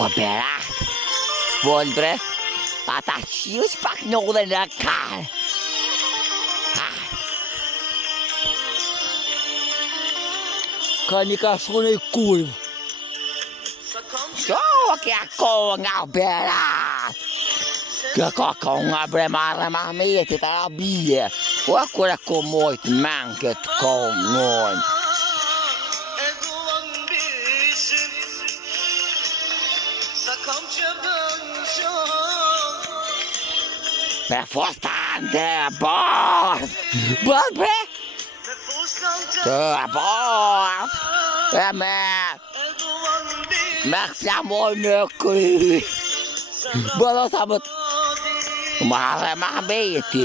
O berat, fol bre, ata qius pak nodhe në karë. Ka një ka shkone i kurvë. Qo, kja konga berat. Kja ka konga bre marrë Mahmetit Arabie. Po kure ku mojtë men këtë kongon. Me fostan të bërë. Bërë bre? Të bërë. E me flamon në kry. Bërë sa më të marrë Mahmeti.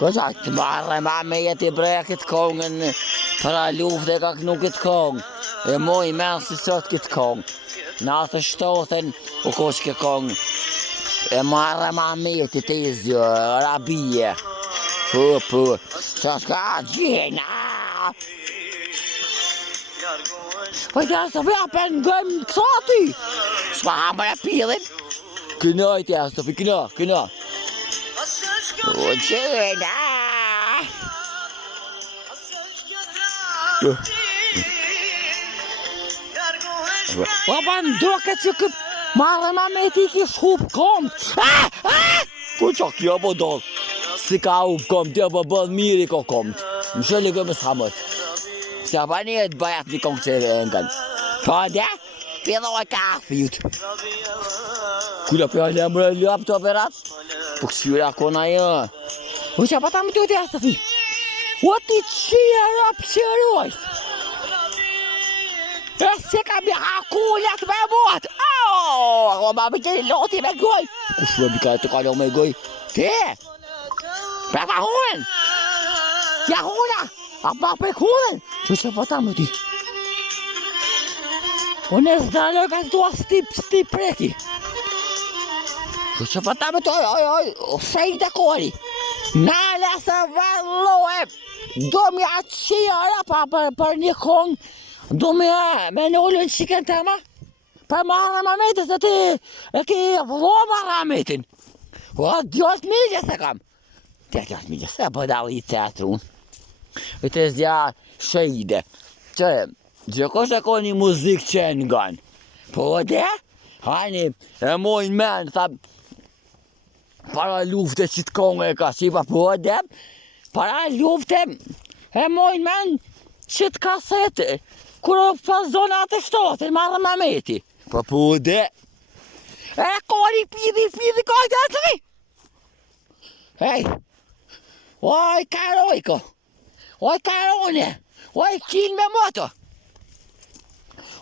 Kësa të marrë Mahmeti bre këtë kongën. Para luftë e ka kënu këtë kongë. E moj menë si sot këtë kongë. Në atë shtothen u kosh këtë kongë. E marrë Mahmeti të izjo, Arabie. Për, sa s'ka gjena. Po të jasë të vjapen gëmë kësati. S'ma hamër e pilin. Këna i të jasë të fi, këna. O gjena. O pa ndoke që këtë marrë Mahmeti ki shkup komt. Po që kjo po do. Si ka up komt, jo po bëdh miri ko komt. Më shëllë i këmë s'hamët. Se pa një të bëjat një kongë që e ngën. Pa dhe, pjedhoj ka afjut. Kula për e mërë ljop të operat? Po kësira kona jo. O që pa ta më të të jasë të fi. O ti qira pësirojsh. E se ka mi hakullat me mot. O ma mi qeni loti me goj. Kush me mi ka të kalon me goj? Te? Pra pa hunen. Ja huna. A pa për hunen. Që pa ta më ti. O në zdalë ka të tua stip preki. Që pa ta më ti. Oj. Sejt e kori. Nale se vallohem. Do mi atë qira pa për një kongë. Do me në ullën shikën të ma. Për marrë Mahmetit se ti e ki vlo marrë Mahmetin. O, 10 milje se kam. 10 milje se për dalë i teatrun. E të zdja shejde. Që, gjëkosh e ko një muzik që e ngan. Po dhe, hajni, e mojnë men, tha, para lufte që të kongë e ka shipa, po dhe, para lufte, e mojnë men, që të kasete, kërë pas zonat e shtotin, marrë Mahmeti. Po dhe, e kori pidi, kajtë e të vi. Hej, oj karojko, oj karone, oj kin me moto.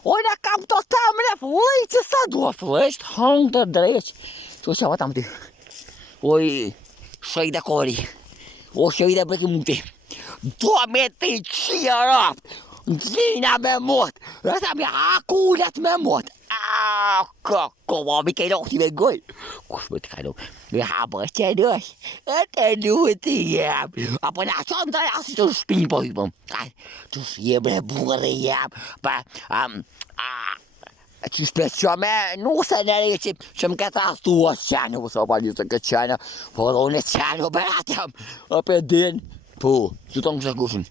Oj në kam të tamre, oj që sa duha flesht, hangë të dreq. Që që vatam ti. Oj, shejde kori, oj shejde bëki muti. Do me ti qia rapt. Gjina me mot, rësa mi hakullat me mot. Koma mi kejlokti me goj. Kush më të kalok, mi habër që nësh. E të duhet të jem. Apo na qëmë të rasi të shpin po hipëm. Të shjem e burë jem. Që shpeqo me nuse në reqim që më këtë astua qenë. Po sa pa një të këtë qenë. Po dhe unë qenë o berat jam. Ape din. Po, që të në kështë kushën.